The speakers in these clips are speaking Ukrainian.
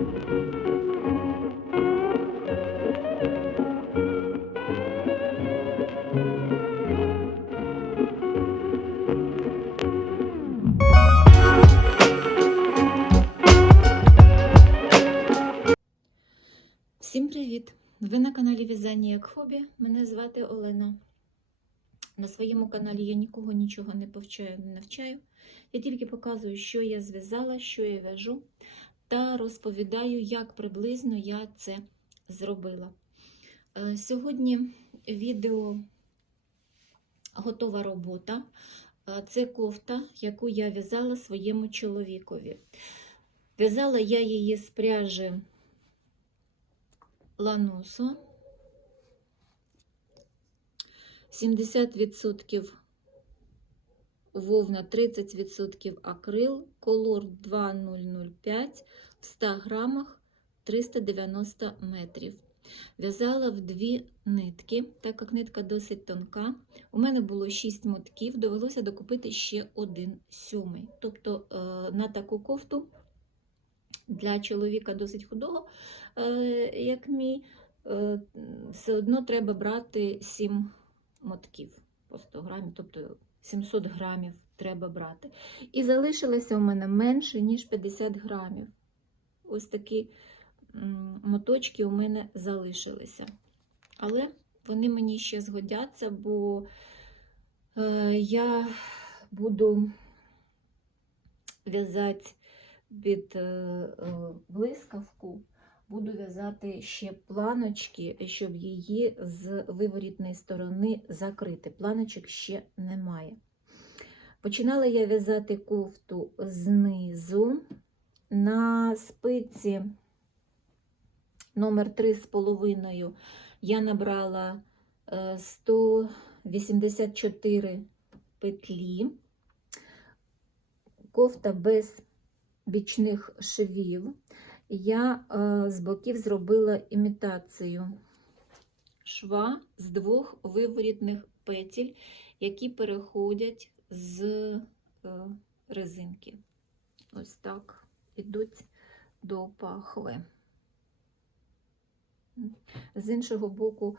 Всім привіт! Ви на каналі В'язання як хобі. Мене звати Олена. На своєму каналі я нікого нічого не повчаю, не навчаю. Я тільки показую, що я зв'язала, що я в'яжу, та розповідаю, як приблизно я це зробила. Е, Сьогодні відео готова робота. Е, Це кофта, яку я в'язала своєму чоловікові. В'язала я її з пряжі ланосо. 70% вовна, 30% акрил, колор 2005 в 100 грамах 390 метрів. В'язала в дві нитки, так як нитка досить тонка. У мене було 6 мотків, довелося докупити ще один сьомий. Тобто е, на таку кофту для чоловіка досить худого, е, як мій, е, все одно треба брати 7 мотків по 100 грамів, тобто 700 грамів треба брати. І залишилося у мене менше, ніж 50 грамів. Ось такі моточки у мене залишилися. Але вони мені ще згодяться, бо е, я буду в'язати під е, е, блискавку буду в'язати ще планочки, щоб її з виворітної сторони закрити. Планочок ще немає. Починала я в'язати кофту знизу. На спиці номер 3,5 я набрала е, 184 петлі. Кофта без бічних швів. Я е, з боків зробила імітацію шва з двох виворітних петель, які переходять з е, резинки. Ось так ідуть до пахви. З іншого боку,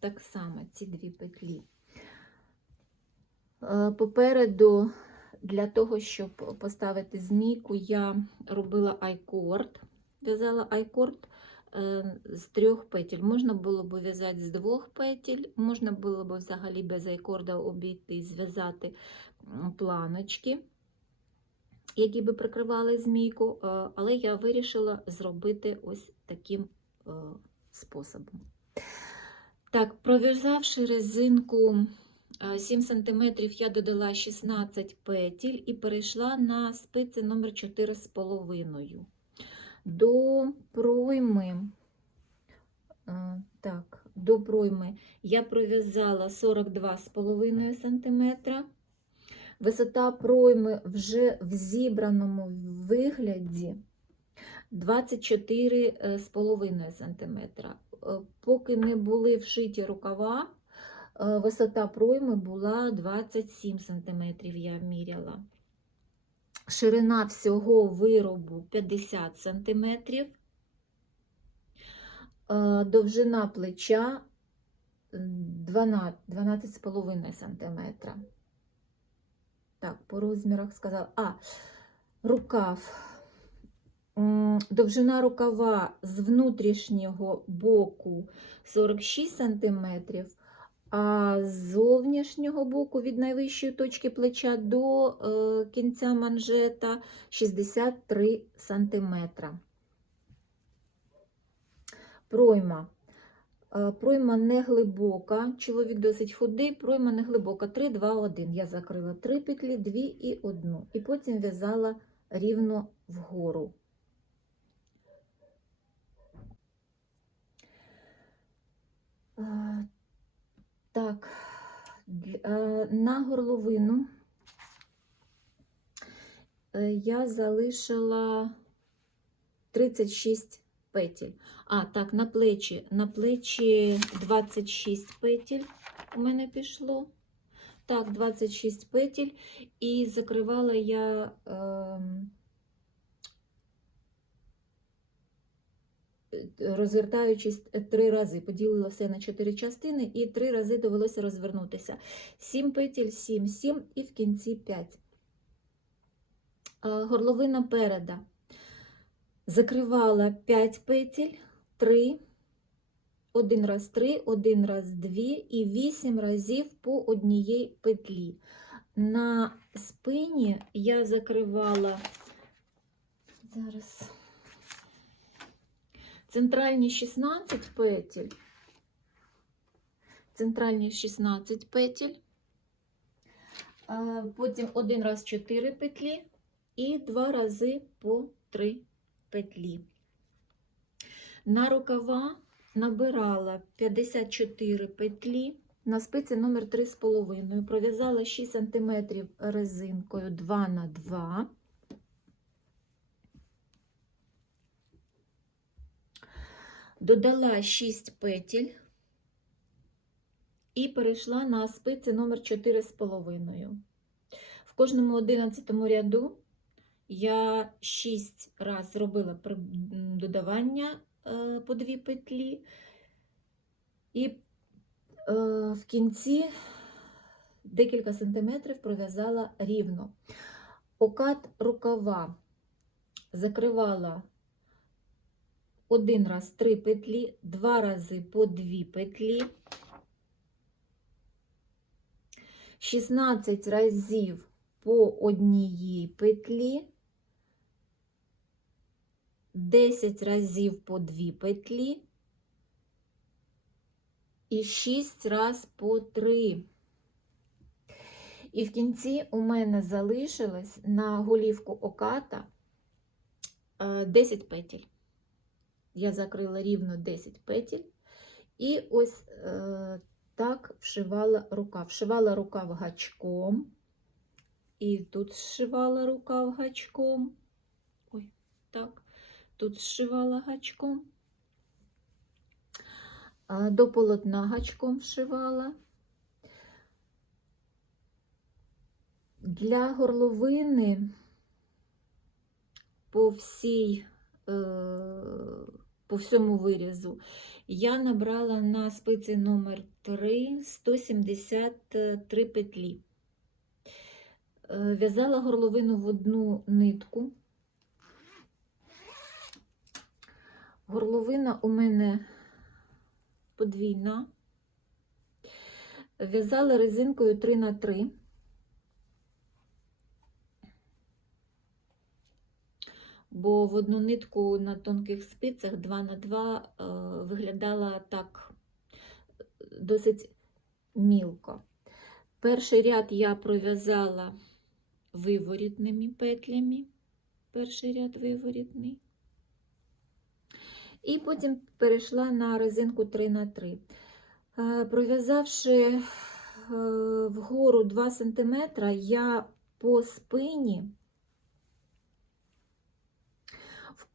так само ці дві петлі. Е, Попереду для того, щоб поставити змійку, я робила айкорд. В'язала айкорд е, з трьох петель. Можна було б в'язати з двох петель, можна було б взагалі без айкорда обійти зв'язати планочки, які би прикривали змійку, е, але я вирішила зробити ось таким е, способом. Так, пров'язавши резинку. 7 см я додала 16 петель і перейшла на спиці номер 4,5. До пройми, е, так, до пройми я пров'язала 42,5 см. Висота пройми вже в зібраному вигляді 24,5 см. Е, Поки не були вшиті рукава, Е, Висота пройми була 27 см, я міряла. Ширина всього виробу 50 см. Е, Довжина плеча 12,5 см. Так, по розмірах сказала. А, рукав. Довжина рукава з внутрішнього боку 46 см, а з зовнішнього боку від найвищої точки плеча до е, кінця манжета 63 см. Пройма. Е, Пройма не глибока, чоловік досить худий, пройма не глибока. 3, 2, 1. Я закрила 3 петлі, 2 і 1. І потім в'язала рівно вгору. Е, Так, для- е, на горловину е, я залишила 36 петель. А, так, на плечі. На плечі 26 петель у мене пішло. Так, 26 петель. І закривала я ем, розвертаючись три рази. Поділила все на чотири частини і три рази довелося розвернутися. Сім петель, сім, сім і в кінці п'ять. Горловина переда. Закривала 5 петель, 3, один раз 3, один раз 2 і 8 разів по однієї петлі. На спині я закривала зараз центральні 16 петель, центральні 16 петель, потім один раз 4 петлі і два рази по 3 петлі. На рукава набирала 54 петлі на спиці номер 3,5. Пров'язала 6 см резинкою 2 на 2. Додала 6 петель і перейшла на спиці номер 4,5. В кожному 11 ряду я 6 раз робила додавання е, по 2 петлі, і е, в кінці декілька сантиметрів пров'язала рівно. Окат рукава закривала один раз 3 петлі, два рази по 2 петлі, 16 разів по одній петлі, 10 разів по 2 петлі і 6 раз по 3. І в кінці у мене залишилось на голівку оката е, 10 петель. Я закрила рівно 10 петель. І ось е, так вшивала рукав. Вшивала рукав гачком. І тут зшивала рукав гачком. Ой, так. Тут зшивала гачком. До полотна гачком вшивала. Для горловини по всій, по всьому вирізу я набрала на спиці номер 3 173 петлі. В'язала горловину в одну нитку. Горловина у мене подвійна. В'язала резинкою 3 на 3. Бо в одну нитку на тонких спицях 2 на 2 е, виглядала так е, досить мілко. Перший ряд я пров'язала виворітними петлями. Перший ряд виворітний. І потім перейшла на резинку 3 на 3 Е, Пров'язавши вгору 2 см, я по спині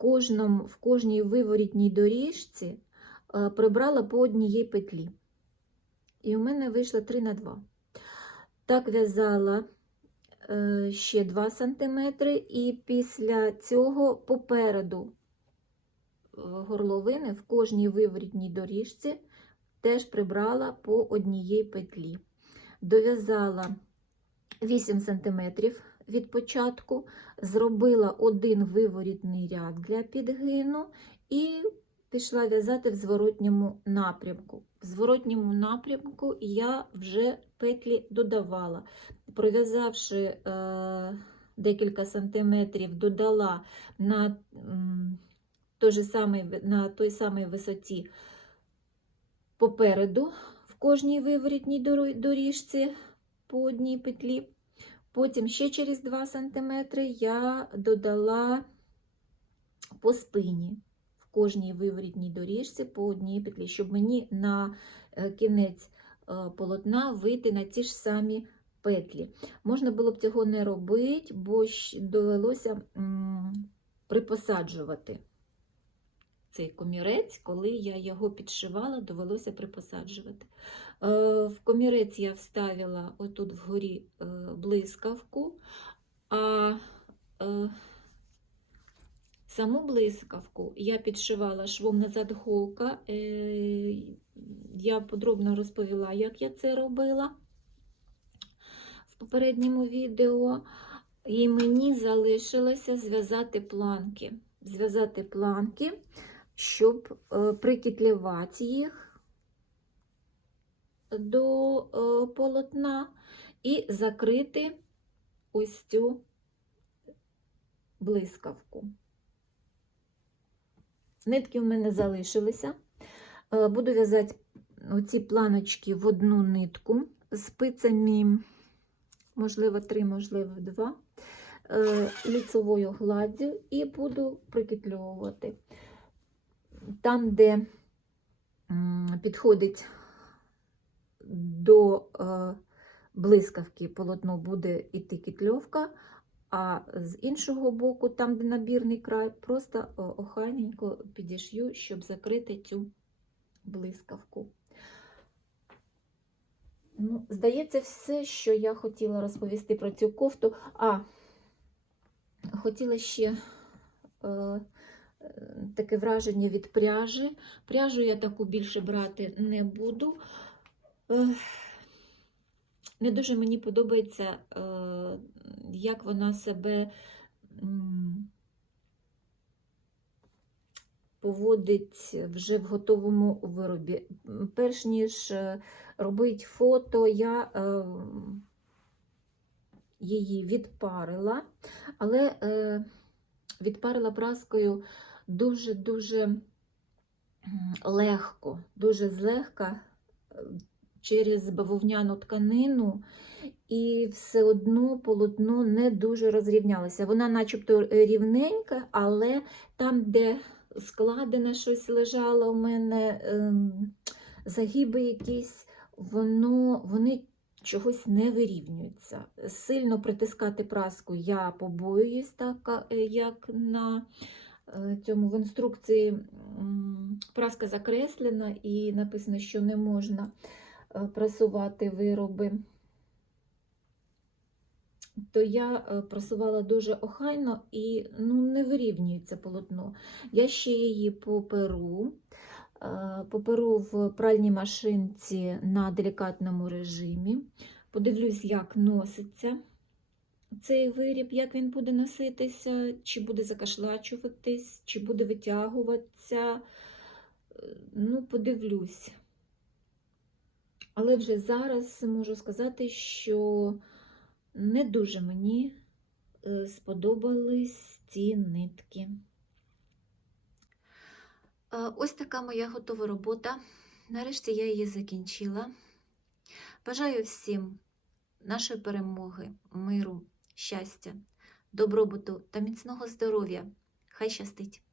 в, кожному, в кожній виворітній доріжці е, прибрала по одній петлі. І у мене вийшло 3 на 2. Так в'язала е, ще 2 см, і після цього попереду е, горловини в кожній виворітній доріжці теж прибрала по одній петлі. Дов'язала 8 см від початку, зробила один виворітний ряд для підгину і пішла в'язати в зворотньому напрямку. В зворотньому напрямку я вже петлі додавала. Пров'язавши е, декілька сантиметрів, додала на, той самий, на той самій висоті попереду в кожній виворітній доріжці по одній петлі. Потім ще через 2 см я додала по спині в кожній виворітній доріжці по одній петлі, щоб мені на е, кінець е, полотна вийти на ті ж самі петлі. Можна було б цього не робити, бо довелося припосаджувати цей комірець, коли я його підшивала, довелося припосаджувати. Е, В комірець я вставила отут вгорі е, блискавку, а е, Саму блискавку я підшивала швом назад голка. Я подробно розповіла, як я це робила в попередньому відео. І мені залишилося зв'язати планки. Зв'язати планки, щоб е, прикітлювати їх до е, полотна і закрити ось цю блискавку. Нитки у мене залишилися. Е, Буду в'язати оці планочки в одну нитку спицями, можливо, три, можливо, два, ліцевою гладдю і буду прикітльовувати. Там, де підходить до е, блискавки полотно, буде іти кітльовка, а з іншого боку, там, де набірний край, просто е, охайненько підішью, щоб закрити цю блискавку. Ну, здається, все, що я хотіла розповісти про цю кофту. А, хотіла ще е, таке враження від пряжі. Пряжу я таку більше брати не буду. Е, не дуже мені подобається, е, як вона себе поводить вже в готовому виробі. Перш ніж е, робить фото, я її відпарила, але відпарила праскою дуже-дуже легко, дуже злегка е, через бавовняну тканину, і все одно полотно не дуже розрівнялося. Вона начебто рівненька, але там, де складене щось лежало у мене, ем, загиби якісь, воно, вони чогось не вирівнюються. Сильно притискати праску я побоююсь, так е, як на цьому в інструкції праска закреслена і написано, що не можна е, прасувати вироби. То я е, прасувала дуже охайно і ну, не вирівнюється полотно. Я ще її поперу, е, поперу в пральній машинці на делікатному режимі. Подивлюсь, як носиться цей виріб, як він буде носитися, чи буде закашлачуватись, чи буде витягуватися. Е, Ну, подивлюсь. Але вже зараз можу сказати, що не дуже мені е, сподобались ці нитки. Е, Ось така моя готова робота. Нарешті я її закінчила. Бажаю всім нашої перемоги, миру, щастя, добробуту та міцного здоров'я. Хай щастить!